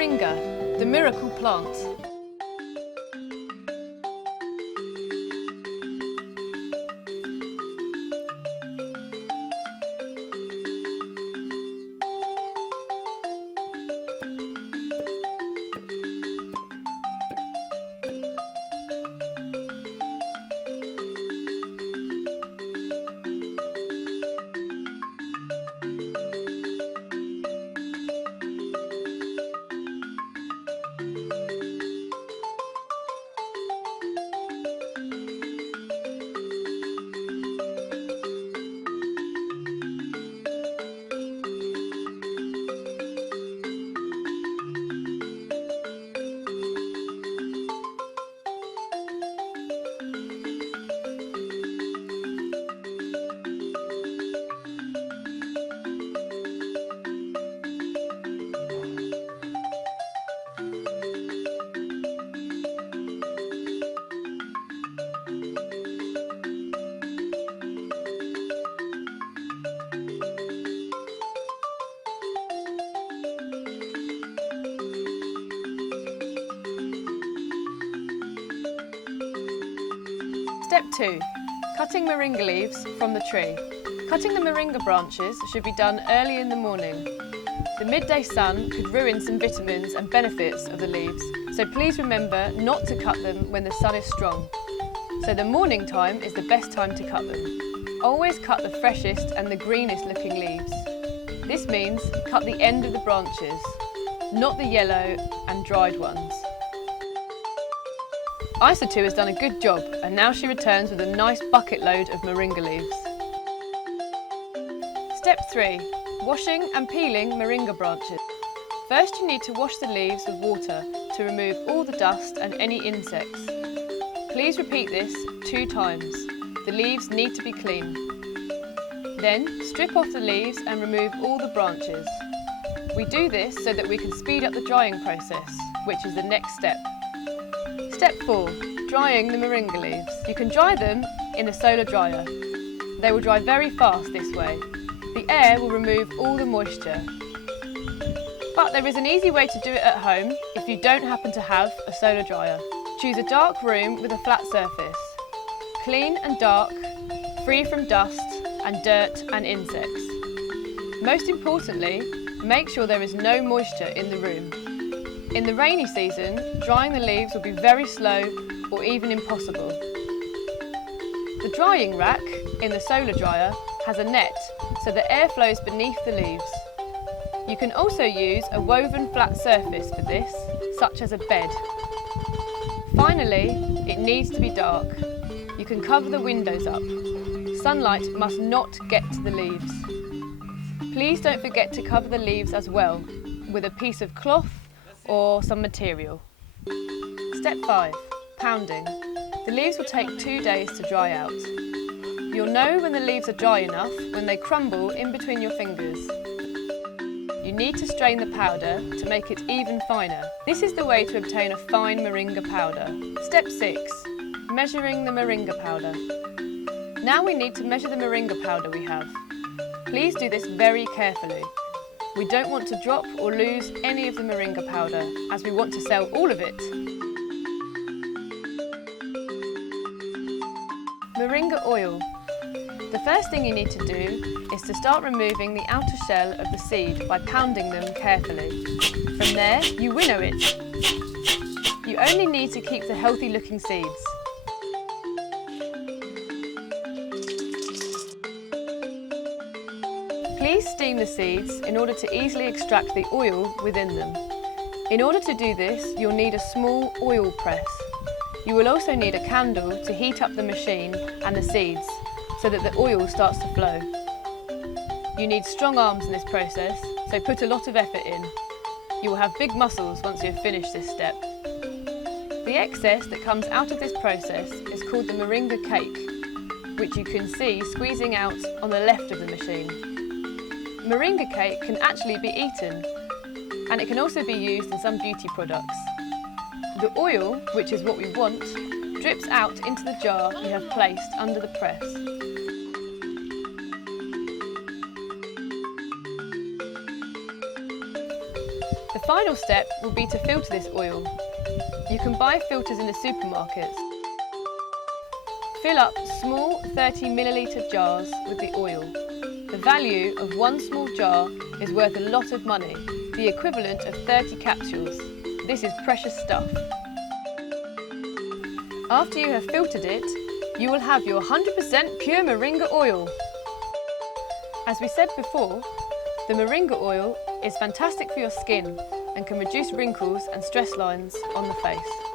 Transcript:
Moringa, the miracle plant. Step 2. Cutting moringa leaves from the tree. Cutting the moringa branches should be done early in the morning. The midday sun could ruin some vitamins and benefits of the leaves, so please remember not to cut them when the sun is strong. So the morning time is the best time to cut them. Always cut the freshest and the greenest looking leaves. This means cut the end of the branches, not the yellow and dried ones. Isa2 has done a good job, and now she returns with a nice bucket load of moringa leaves. Step 3. Washing and peeling moringa branches. First you need to wash the leaves with water to remove all the dust and any insects. Please repeat this 2 times. The leaves need to be clean. Then strip off the leaves and remove all the branches. We do this so that we can speed up the drying process, which is the next step. Step 4. Drying the moringa leaves. You can dry them in a solar dryer. They will dry very fast this way. The air will remove all the moisture. But there is an easy way to do it at home if you don't happen to have a solar dryer. Choose a dark room with a flat surface. Clean and dark, free from dust and dirt and insects. Most importantly, make sure there is no moisture in the room. In the rainy season, drying the leaves will be very slow or even impossible. The drying rack in the solar dryer has a net so the air flows beneath the leaves. You can also use a woven flat surface for this, such as a bed. Finally, it needs to be dark. You can cover the windows up. Sunlight must not get to the leaves. Please don't forget to cover the leaves as well with a piece of cloth or some material. Step 5. Pounding. The leaves will take 2 days to dry out. You'll know when the leaves are dry enough when they crumble in between your fingers. You need to strain the powder to make it even finer. This is the way to obtain a fine moringa powder. Step 6. Measuring the moringa powder. Now we need to measure the moringa powder we have. Please do this very carefully. We don't want to drop or lose any of the moringa powder, as we want to sell all of it. Moringa oil. The first thing you need to do is to start removing the outer shell of the seed by pounding them carefully. From there, you winnow it. You only need to keep the healthy looking seeds. Please steam the seeds in order to easily extract the oil within them. In order to do this, you'll need a small oil press. You will also need a candle to heat up the machine and the seeds so that the oil starts to flow. You need strong arms in this process, so put a lot of effort in. You will have big muscles once you have finished this step. The excess that comes out of this process is called the moringa cake, which you can see squeezing out on the left of the machine. Moringa cake can actually be eaten, and it can also be used in some beauty products. The oil, which is what we want, drips out into the jar we have placed under the press. The final step will be to filter this oil. You can buy filters in the supermarkets. Fill up small 30 milliliter jars with the oil. The value of one small jar is worth a lot of money, the equivalent of 30 capsules. This is precious stuff. After you have filtered it, you will have your 100% pure moringa oil. As we said before, the moringa oil is fantastic for your skin and can reduce wrinkles and stress lines on the face.